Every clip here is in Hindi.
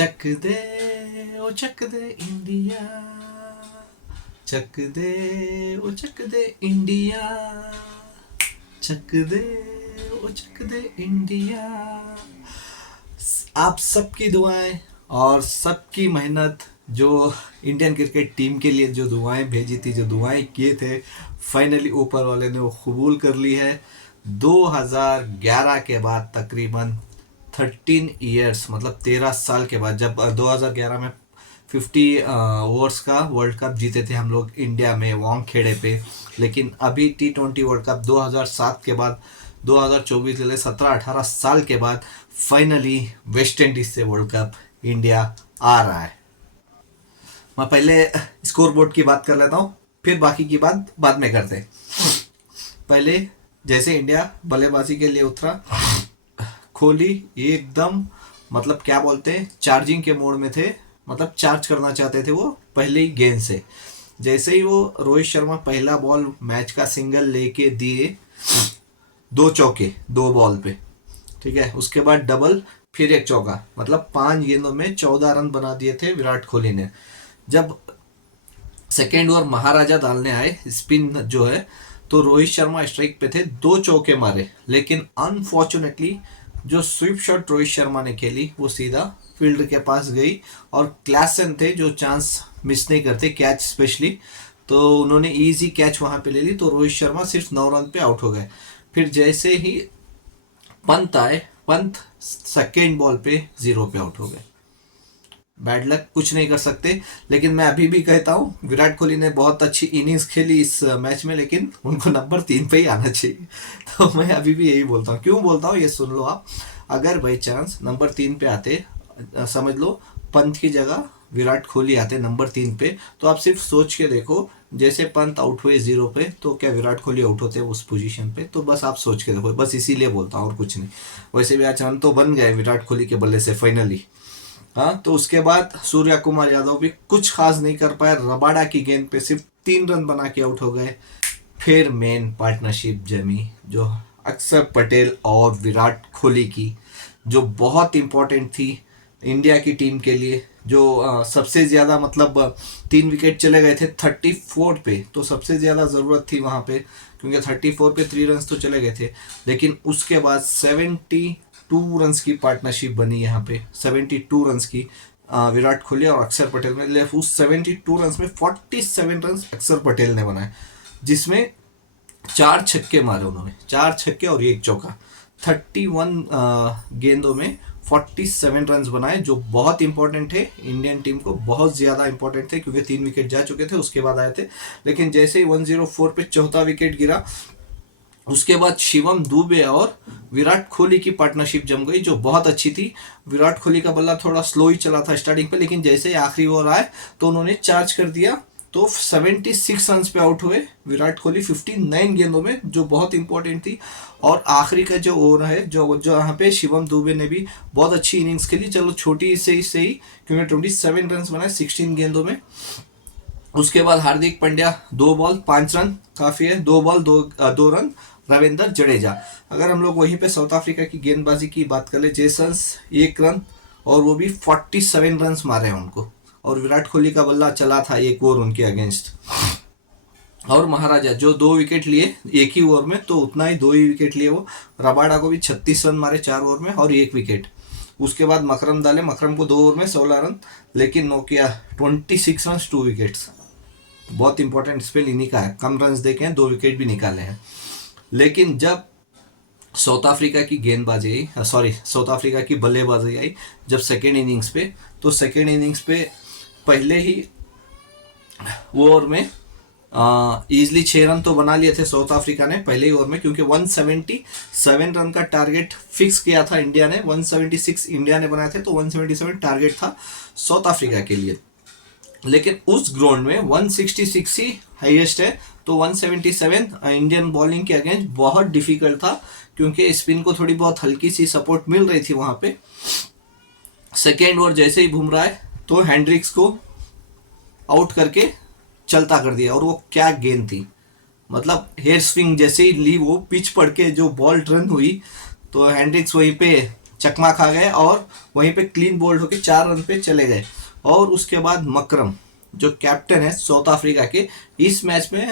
चक दे ओ चक दे इंडिया, चक दे ओ चक दे इंडिया, चक दे ओ चक दे इंडिया। आप सबकी दुआएं और सबकी मेहनत, जो इंडियन क्रिकेट टीम के लिए जो दुआएं भेजी थी, जो दुआएं किए थे, फाइनली ऊपर वाले ने वो कबूल कर ली है। 2011 के बाद तकरीबन 13 ईयर्स, मतलब 13 साल के बाद, जब 2011 में 50 ओवर्स का वर्ल्ड कप जीते थे हम लोग इंडिया में वानखेड़े पे। लेकिन अभी T20 वर्ल्ड कप 2007 के बाद 2024 के लिए 17-18 साल के बाद फाइनली वेस्ट इंडीज से वर्ल्ड कप इंडिया आ रहा है। मैं पहले स्कोर बोर्ड की बात कर लेता हूँ, फिर बाकी की बात बाद में करते हैं। पहले जैसे इंडिया बल्लेबाजी के लिए उतरा, कोहली एकदम, मतलब क्या बोलते हैं, चार्जिंग के मोड में थे, मतलब चार्ज करना चाहते थे वो पहले ही गेंद से। जैसे ही वो रोहित शर्मा पहला बॉल मैच का सिंगल लेके दिए, 2 चौके 2 बॉल पे, ठीक है, उसके बाद डबल, फिर एक चौका, मतलब 5 गेंदों में 14 रन बना दिए थे विराट कोहली ने। जब सेकेंड ओवर महाराजा डालने आए, स्पिन जो है, तो रोहित शर्मा स्ट्राइक पे थे, 2 चौके मारे, लेकिन अनफॉर्चुनेटली जो स्वीप शॉट रोहित शर्मा ने खेली वो सीधा फील्ड के पास गई, और क्लासन थे जो चांस मिस नहीं करते, कैच स्पेशली, तो उन्होंने इजी कैच वहां पे ले ली, तो रोहित शर्मा सिर्फ 9 रन पे आउट हो गए। फिर जैसे ही पंत आए, पंत सेकेंड बॉल पे 0 पे आउट हो गए। बैड लक, कुछ नहीं कर सकते। लेकिन मैं अभी भी कहता हूँ विराट कोहली ने बहुत अच्छी इनिंग्स खेली इस मैच में, लेकिन उनको नंबर 3 पे ही आना चाहिए। तो मैं अभी भी यही बोलता हूँ। क्यों बोलता हूँ ये सुन लो आप। अगर बाई चांस नंबर 3 पे आते, समझ लो पंत की जगह विराट कोहली आते नंबर 3 पे, तो आप सिर्फ सोच के देखो, जैसे पंत आउट हुए 0 पे, तो क्या विराट कोहली आउट होते उस पोजीशन पे? तो बस आप सोच के देखो, बस इसीलिए बोलता हूँ और कुछ नहीं। वैसे भी आज रन तो बन गए विराट कोहली के बल्ले से फाइनली। हाँ, तो उसके बाद सूर्या कुमार यादव भी कुछ खास नहीं कर पाए, रबाडा की गेंद पे सिर्फ 3 रन बना के आउट हो गए। फिर मेन पार्टनरशिप जमी, जो अक्षर पटेल और विराट कोहली की, जो बहुत इंपॉर्टेंट थी इंडिया की टीम के लिए, जो सबसे ज़्यादा, मतलब 3 विकेट चले गए थे 34 पे, तो सबसे ज़्यादा ज़रूरत थी वहाँ पे, क्योंकि 34 पे 3 रन तो चले गए थे। लेकिन उसके बाद 72 रन्स की पार्टनरशिप बनी यहाँ पे, 72 रन्स की, विराट कोहली और अक्षर पटेल में। उस 72 रन्स में 47 रन अक्षर पटेल ने बनाए, जिसमें 4 छक्के मारे उन्होंने, 4 छक्के और 1 चौका। 31 गेंदों में 47 रन बनाए, जो बहुत इंपॉर्टेंट है इंडियन टीम को, बहुत ज़्यादा इंपॉर्टेंट थे, क्योंकि 3 विकेट जा चुके थे उसके बाद आए थे। लेकिन जैसे ही 104 पे चौथा विकेट गिरा, उसके बाद शिवम दुबे और विराट कोहली की पार्टनरशिप जम गई, जो बहुत अच्छी थी। विराट कोहली का बल्ला थोड़ा स्लो ही चला था स्टार्टिंग पे, लेकिन जैसे ही आखिरी ओवर आए तो उन्होंने चार्ज कर दिया, तो 76 रन पे आउट हुए विराट कोहली 59 गेंदों में, जो बहुत इंपॉर्टेंट थी। और आखिरी का जो ओवर है, जो यहाँ पे शिवम दुबे ने भी बहुत अच्छी इनिंग्स खेली, चलो छोटी से ही सही, क्योंकि 27 रन बनाए 16 गेंदों में। उसके बाद हार्दिक पांड्या 2 बॉल 5 रन काफ़ी है, 2 बॉल 2 रन। रविंद्र जडेजा, अगर हम लोग वहीं पे साउथ अफ्रीका की गेंदबाजी की बात कर ले, जेसन्स 1 रन, और वो भी 47 रन मारे हैं उनको, और विराट कोहली का बल्ला चला था 1 ओवर उनके अगेंस्ट। और महाराजा जो 2 विकेट लिए एक ही ओवर में, तो उतना ही 2 ही विकेट लिए वो। रबाडा को भी 36 रन मारे 4 ओवर में और 1 विकेट। उसके बाद मकरम डाले, मकरम को 2 ओवर में 16 रन, लेकिन नोकिया 26 रन 2 विकेट्स। बहुत इंपॉर्टेंट स्पेल इन्हीं का है, कम रन देखे हैं, 2 विकेट भी निकाले हैं। लेकिन जब साउथ अफ्रीका की गेंदबाजी आई, साउथ अफ्रीका की बल्लेबाजी आई जब सेकेंड इनिंग्स पे, तो सेकेंड इनिंग्स पे पहले ही ओवर में ईजिली 6 रन तो बना लिए थे साउथ अफ्रीका ने पहले ही ओवर में, क्योंकि 177 रन का टारगेट फिक्स किया था इंडिया ने। 176 इंडिया ने बनाए थे, तो 177 टारगेट था साउथ अफ्रीका के लिए। लेकिन उस ग्राउंड में 166 ही हाईएस्ट है, तो 177 इंडियन बॉलिंग के अगेंस्ट बहुत डिफिकल्ट था, क्योंकि स्पिन को थोड़ी बहुत हल्की सी सपोर्ट मिल रही थी वहां पे। सेकेंड ओवर जैसे ही बुमराह है, तो हैंड्रिक्स को आउट करके चलता कर दिया, और वो क्या गेंद थी, मतलब हेयर स्विंग जैसे ही ली वो पिच पड़ के जो बॉल रन हुई, तो हैंड्रिक्स वहीं पे चकमा खा गए और वहीं पे क्लीन बोल्ड होके 4 रन पे चले गए। और उसके बाद मकरम जो कैप्टन है साउथ अफ्रीका के, इस मैच में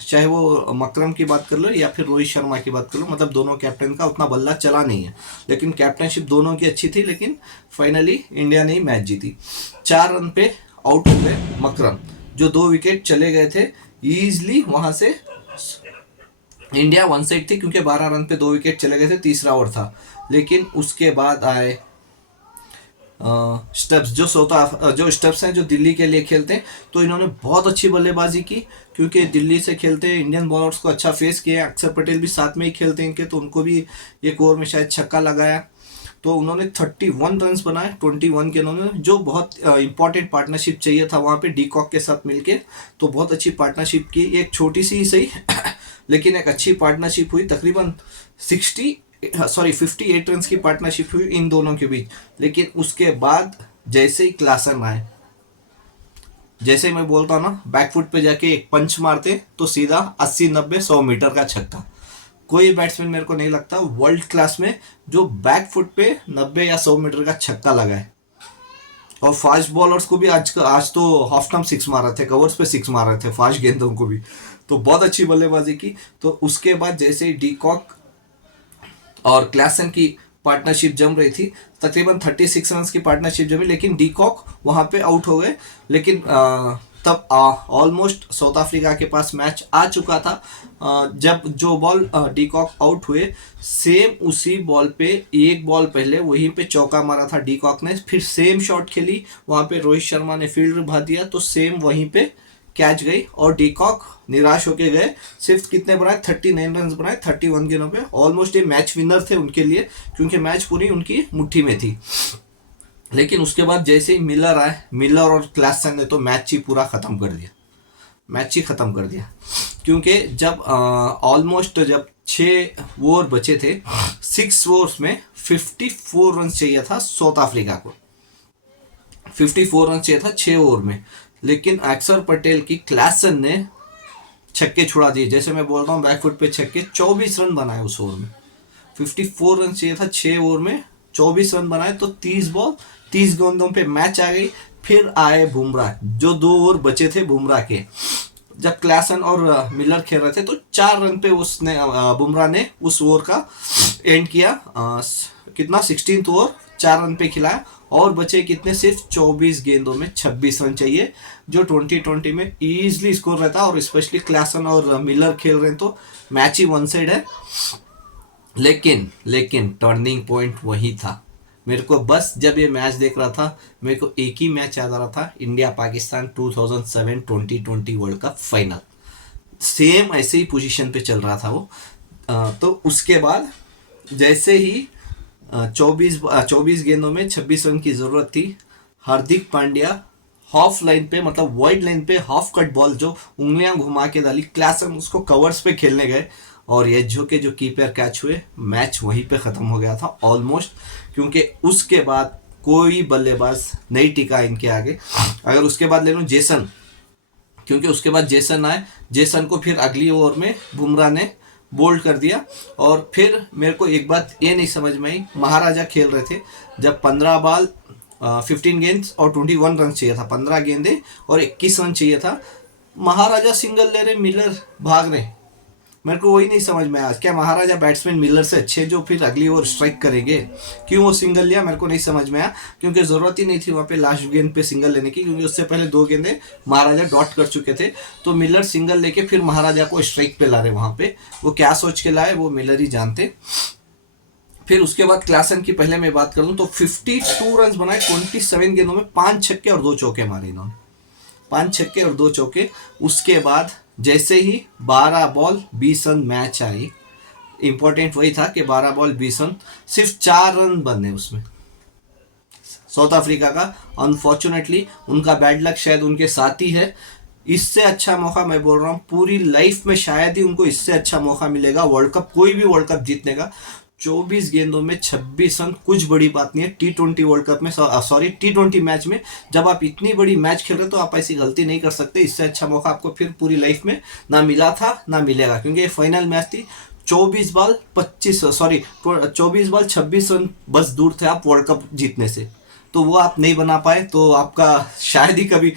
चाहे वो मकरम की बात कर लो या फिर रोहित शर्मा की बात कर लो, मतलब दोनों कैप्टन का उतना बल्ला चला नहीं है, लेकिन कैप्टनशिप दोनों की अच्छी थी, लेकिन फाइनली इंडिया ने ही मैच जीती। 4 रन पे आउट हो गए मकरम, जो 2 विकेट चले गए थे ईजिली। वहां से इंडिया वन साइड थी क्योंकि 12 रन पे 2 विकेट चले गए थे, तीसरा ओवर था। लेकिन उसके बाद आए स्टब्स, जो स्टब्स हैं जो दिल्ली के लिए खेलते हैं, तो इन्होंने बहुत अच्छी बल्लेबाजी की क्योंकि दिल्ली से खेलते हैं, इंडियन बॉलर्स को अच्छा फेस किया। अक्षर पटेल भी साथ में ही खेलते हैं इनके, तो उनको भी एक ओवर में शायद छक्का लगाया। तो उन्होंने 31 रन बनाए 21 के, उन्होंने जो बहुत इंपॉर्टेंट पार्टनरशिप चाहिए था वहाँ पे डीकॉक के साथ मिलके, तो बहुत अच्छी पार्टनरशिप की। एक छोटी सी ही सही लेकिन एक अच्छी पार्टनरशिप हुई, तकरीबन 58 रन की पार्टनरशिप हुई इन दोनों के बीच। लेकिन उसके बाद जैसे ही क्लासन आए, जैसे ही मैं बोलता हूँ ना, बैकफुट पे जाके एक पंच मारते तो सीधा 80-90-100 मीटर का छक्का। कोई बैट्समैन मेरे को नहीं लगता वर्ल्ड क्लास में जो बैकफुट पे 90 या 100 मीटर का छक्का लगाए। और फास्ट बॉलर्स को भी आज तो हाफ टर्म 6 मार रहे थे, कवर्स पे 6 मार रहे थे फास्ट गेंदों को भी, तो बहुत अच्छी बल्लेबाजी की। तो उसके बाद जैसे ही डीकॉक और क्लासन की पार्टनरशिप जम रही थी, तकरीबन 36 रन की पार्टनरशिप जमी, लेकिन डीकॉक वहां पे आउट हो गए। लेकिन तब ऑलमोस्ट साउथ अफ्रीका के पास मैच आ चुका था। जब जो बॉल डीकॉक आउट हुए, सेम उसी बॉल पे एक बॉल पहले वहीं पे चौका मारा था डीकॉक ने, फिर सेम शॉट खेली, वहां पे रोहित शर्मा ने फील्डर भा दिया, तो सेम वहीं पे कैच गई और डीकॉक निराश होके गए। सिर्फ कितने बनाए, 39 रन बनाए 31 गेंदों पे। ऑलमोस्ट ये मैच विनर थे उनके लिए, क्योंकि मैच पूरी उनकी मुट्ठी में थी। लेकिन उसके बाद जैसे ही मिलर आए, मिलर और क्लासन ने तो मैच ही पूरा खत्म कर दिया, मैच ही खत्म कर दिया। क्योंकि जब ऑलमोस्ट जब 6 ओवर बचे थे, 6 ओवर्स में 54 रन चाहिए था साउथ अफ्रीका को, 54 रन चाहिए था 6 ओवर में। लेकिन अक्षर पटेल की क्लासन ने छक्के छुड़ा दिए, जैसे मैं बोल रहा हूँ बैकफुट पे छक्के, 24 रन बनाए उस ओवर में। 54 रन चाहिए था 6 ओवर में, 24 रन बनाए, तो 30 बॉल 30 गेंदों पे मैच आ गई। फिर आए बुमराह, जो 2 ओवर बचे थे बुमराह के, जब क्लासन और मिलर खेल रहे थे, तो 4 रन पे उसने बुमराह ने उस ओवर का एंड किया। कितना 16th ओवर 4 रन पे खिलाया, और बचे कितने, सिर्फ 24 गेंदों में 26 रन चाहिए, जो 2020 में इजीली स्कोर रहता। और स्पेशली क्लासन और मिलर खेल रहे हैं तो मैच ही वन साइड है। लेकिन टर्निंग पॉइंट वही था। मेरे को बस जब ये मैच देख रहा था, मेरे को एक ही मैच याद आ रहा था, India Pakistan 2007 2020 world cup final. Same ऐसे ही पोजीशन पे चल रहा था वो। तो उसके बाद जैसे ही 24 गेंदों में 26 रन की जरूरत थी, हार्दिक पांड्या हाफ लाइन पे, मतलब वाइड लाइन पे हाफ कट बॉल जो उंगलियां घुमा के डाली, क्लासन उसको कवर्स पे खेलने गए और ये झुके जो कीपर कैच हुए, मैच वहीं पे ख़त्म हो गया था ऑलमोस्ट। क्योंकि उसके बाद कोई बल्लेबाज नहीं टिका इनके आगे। अगर उसके बाद ले लूँ जेसन, क्योंकि उसके बाद जेसन आए, जेसन को फिर अगली ओवर में बुमराह ने बोल्ड कर दिया। और फिर मेरे को एक बात ये नहीं समझ में आई, महाराजा खेल रहे थे, जब 15 बॉल 15 गेंद्स और 21 रन चाहिए था, 15 गेंदे और 21 रन चाहिए था, महाराजा सिंगल ले रहे, मिलर भाग रहे। मेरे को वही नहीं समझ में आया, क्या महाराजा बैट्समैन मिलर से अच्छे जो फिर अगली ओवर स्ट्राइक करेंगे, क्यों वो सिंगल लिया, मेरे को नहीं समझ में आया। क्योंकि ज़रूरत ही नहीं थी वहाँ पे लास्ट गेंद पे सिंगल लेने की, क्योंकि उससे पहले 2 गेंदे महाराजा डॉट कर चुके थे। तो मिलर सिंगल लेके फिर महाराजा को स्ट्राइक पे ला रहे वहाँ पे, वो क्या सोच के लाए वो मिलर ही जानते। फिर उसके बाद क्लासन की पहले मैं बात करूँ तो 52 रन बनाए 27 गेंदों में, 5 छक्के और 2 चौके मारे इन्होंने, 5 छक्के और 2 चौके। उसके बाद जैसे ही 12 बॉल 20 रन मैच आई, इंपॉर्टेंट वही था कि 12 बॉल 20 रन, सिर्फ 4 रन बने उसमें साउथ अफ्रीका का। अनफॉर्चुनेटली उनका बैड लक शायद उनके साथ ही है। इससे अच्छा मौका मैं बोल रहा हूँ पूरी लाइफ में शायद ही उनको इससे अच्छा मौका मिलेगा वर्ल्ड कप, कोई भी वर्ल्ड कप जीतने का। 24 गेंदों में 26 रन कुछ बड़ी बात नहीं है T20 वर्ल्ड कप में, सॉरी T20 मैच में। जब आप इतनी बड़ी मैच खेल रहे हो तो आप ऐसी गलती नहीं कर सकते। इससे अच्छा मौका आपको फिर पूरी लाइफ में ना मिला था ना मिलेगा, क्योंकि ये फाइनल मैच थी। 24 बॉल 25 सॉरी 24 बॉल 26 रन बस दूर थे आप वर्ल्ड कप जीतने से। तो वो आप नहीं बना पाए, तो आपका शायद ही कभी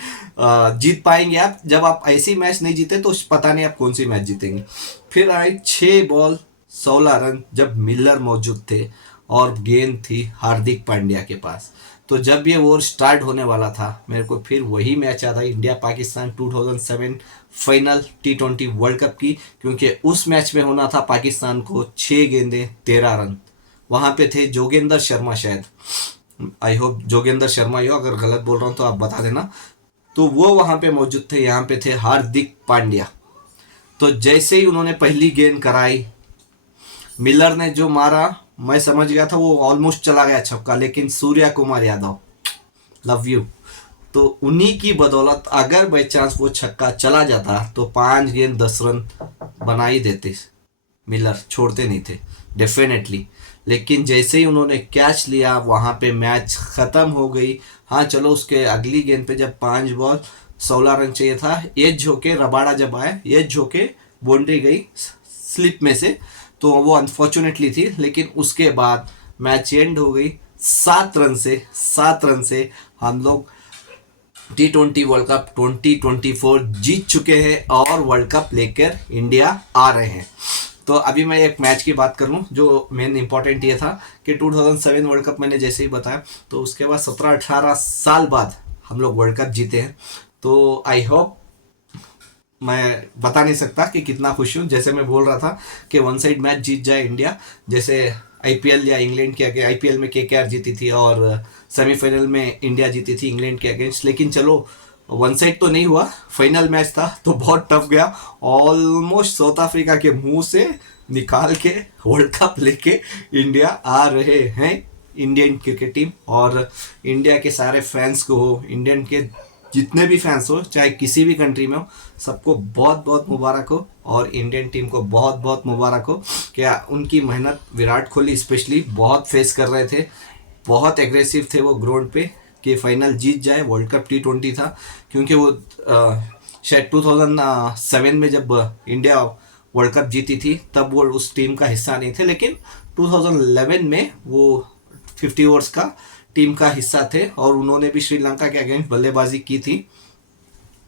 जीत पाएंगे आप। जब आप ऐसी मैच नहीं जीते तो पता नहीं आप कौन सी मैच जीतेंगे। फिर आए 6 बॉल 16 रन जब मिलर मौजूद थे और गेंद थी हार्दिक पांड्या के पास। तो जब ये ओवर स्टार्ट होने वाला था, मेरे को फिर वही मैच याद आई, India Pakistan 2007 final T20 world cup की, क्योंकि उस मैच में होना था पाकिस्तान को 6 गेंदे 13 रन। वहां पे थे जोगेंद्र शर्मा, शायद, आई होप जोगेंद्र शर्मा ही हो, अगर गलत बोल रहा हूँ तो आप बता देना। तो वो वहां पे मौजूद थे, यहाँ पे थे हार्दिक पांड्या। तो जैसे ही उन्होंने पहली गेंद कराई, मिलर ने जो मारा, मैं समझ गया था वो ऑलमोस्ट चला गया छक्का, लेकिन सूर्या कुमार यादव, लव यू, तो उन्हीं की बदौलत अगर बाई चांस वो छक्का चला जाता तो 5 गेंद 10 रन बना ही देते। मिलर छोड़ते नहीं थे डेफिनेटली। लेकिन जैसे ही उन्होंने कैच लिया, वहां पे मैच खत्म हो गई। हाँ चलो, उसके अगली गेंद पे जब 5 बॉल 16 रन चाहिए था, ये झोंके रबाड़ा जब आया, ये झोंके बाउंड्री गई स्लिप में से, तो वो अनफॉर्चुनेटली थी। लेकिन उसके बाद मैच एंड हो गई 7 रन से हम लोग T20 वर्ल्ड कप 2024 जीत चुके हैं और वर्ल्ड कप लेकर इंडिया आ रहे हैं। तो अभी मैं एक मैच की बात करूं, जो मेन इंपॉर्टेंट ये था कि 2007 वर्ल्ड कप मैंने जैसे ही बताया, तो उसके बाद 17-18 साल बाद हम लोग वर्ल्ड कप जीते हैं। तो आई होप, मैं बता नहीं सकता कि कितना खुश हूँ। जैसे मैं बोल रहा था कि वन साइड मैच जीत जाए इंडिया, जैसे आईपीएल या इंग्लैंड के आगे, आईपीएल में केकेआर जीती थी और सेमीफाइनल में इंडिया जीती थी इंग्लैंड के अगेंस्ट। लेकिन चलो, वन साइड तो नहीं हुआ, फाइनल मैच था तो बहुत टफ गया। ऑलमोस्ट साउथ अफ्रीका के मुंह से निकाल के वर्ल्ड कप लेके इंडिया आ रहे हैं इंडियन क्रिकेट टीम। और इंडिया के सारे फैंस को हो, इंडियन के जितने भी फैंस हो, चाहे किसी भी कंट्री में हो, सबको बहुत बहुत मुबारक हो। और इंडियन टीम को बहुत बहुत मुबारक हो। क्या उनकी मेहनत, विराट कोहली स्पेशली बहुत फेस कर रहे थे, बहुत एग्रेसिव थे वो ग्राउंड पे कि फाइनल जीत जाए। वर्ल्ड कप T20 था, क्योंकि वो शायद 2007 में जब इंडिया वर्ल्ड कप जीती थी तब वो उस टीम का हिस्सा नहीं थे, लेकिन 2011 में वो 50 ओवर्स का टीम का हिस्सा थे और उन्होंने भी श्रीलंका के अगेंस्ट बल्लेबाजी की थी।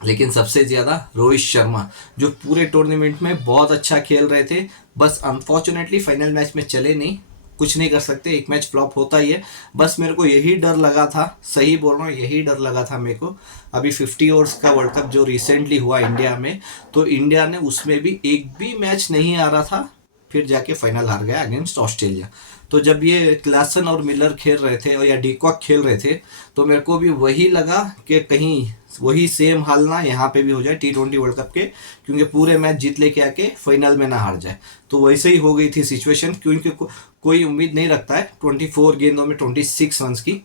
लेकिन सबसे ज़्यादा रोहित शर्मा, जो पूरे टूर्नामेंट में बहुत अच्छा खेल रहे थे, बस अनफॉर्चुनेटली फाइनल मैच में चले नहीं। कुछ नहीं कर सकते, एक मैच फ्लॉप होता ही है। बस मेरे को यही डर लगा था, सही बोल रहा हूँ, यही डर लगा था मेरे को। अभी 50 ओवर्स का वर्ल्ड कप जो रिसेंटली हुआ इंडिया में, तो इंडिया ने उसमें भी एक भी मैच नहीं आ रहा था, फिर जाके फाइनल हार गया अगेंस्ट ऑस्ट्रेलिया। तो जब ये क्लासन और मिलर खेल रहे थे और या डीकॉक खेल रहे थे, तो मेरे को भी वही लगा कि कहीं वही सेम हाल ना यहाँ पे भी हो जाए T20 वर्ल्ड कप के, क्योंकि पूरे मैच जीत लेके आके फाइनल में ना हार जाए। तो वैसे ही हो गई थी सिचुएशन, क्योंकि कोई उम्मीद नहीं रखता है 24 गेंदों में 26 रन की।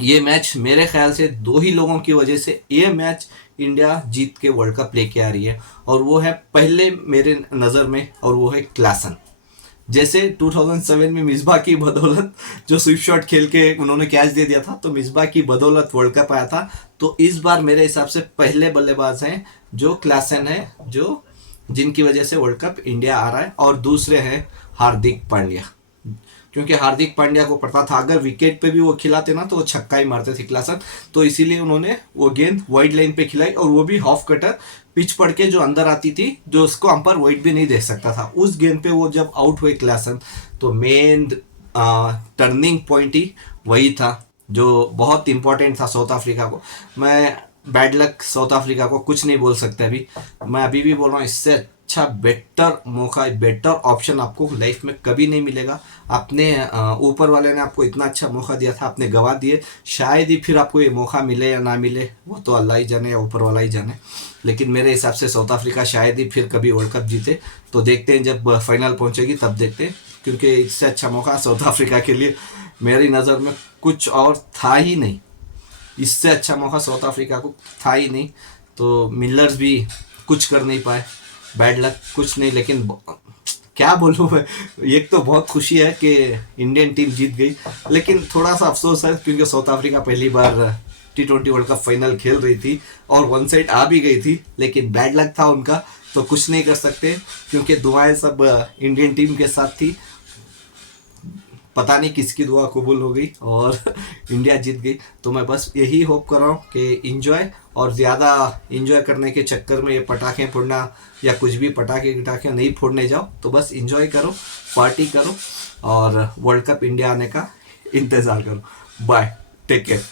ये मैच मेरे ख्याल से 2 ही लोगों की वजह से ये मैच इंडिया जीत के वर्ल्ड कप लेके आ रही है, और वो है पहले मेरे नज़र में, और वो है क्लासन। जैसे 2007 में मिसबा की बदौलत जो स्विप शॉट खेल के उन्होंने कैच दे दिया था, तो मिसबा की बदौलत वर्ल्ड कप आया था। तो इस बार मेरे हिसाब से पहले बल्लेबाज हैं जो क्लासन है, जो जिनकी वजह से वर्ल्ड कप इंडिया आ रहा है। और दूसरे हैं हार्दिक पांड्या, क्योंकि हार्दिक पांड्या को पता था अगर विकेट पे भी वो खिलाते ना तो वो छक्का ही मारते थे क्लासन। तो इसीलिए उन्होंने वो गेंद वाइड लाइन पे खिलाई, और वो भी हाफ कटर पिच पड़ के जो अंदर आती थी, जो उसको अंपायर वाइड भी नहीं देख सकता था। उस गेंद पे वो जब आउट हुए क्लासन, तो मेन टर्निंग पॉइंट ही वही था जो बहुत इंपॉर्टेंट था साउथ अफ्रीका को। मैं बैड लक साउथ अफ्रीका को कुछ नहीं बोल सकते अभी, मैं अभी भी बोल रहा हूँ, इससे अच्छा बेटर मौका, बेटर ऑप्शन आपको लाइफ में कभी नहीं मिलेगा। अपने ऊपर वाले ने आपको इतना अच्छा मौका दिया था, आपने गवा दिए। शायद ही फिर आपको ये मौका मिले या ना मिले, वो तो अल्लाह ही जाने या ऊपर वाला ही जाने। लेकिन मेरे हिसाब से साउथ अफ्रीका शायद ही फिर कभी वर्ल्ड कप जीते। तो देखते हैं जब फाइनल पहुंचेगी तब देखते हैं, क्योंकि इससे अच्छा मौका साउथ अफ्रीका के लिए मेरी नज़र में कुछ और था ही नहीं। इससे अच्छा मौका साउथ अफ्रीका को था ही नहीं। तो मिलर्स भी कुछ कर नहीं पाए, बैड लक कुछ नहीं। लेकिन क्या बोलूँ मैं, एक तो बहुत खुशी है कि इंडियन टीम जीत गई, लेकिन थोड़ा सा अफसोस है क्योंकि साउथ अफ्रीका पहली बार T20 वर्ल्ड कप फाइनल खेल रही थी और वन साइड आ भी गई थी, लेकिन बैड लक था उनका तो कुछ नहीं कर सकते, क्योंकि दुआएं सब इंडियन टीम के साथ थी। पता नहीं किसकी दुआ कबूल हो गई और इंडिया जीत गई। तो मैं बस यही होप कर रहा हूँ कि इंजॉय, और ज़्यादा इंजॉय करने के चक्कर में ये पटाखे फोड़ना या कुछ भी पटाखे गिटाखे नहीं फोड़ने जाओ। तो बस इंजॉय करो, पार्टी करो और वर्ल्ड कप इंडिया आने का इंतज़ार करो। Bye, take care.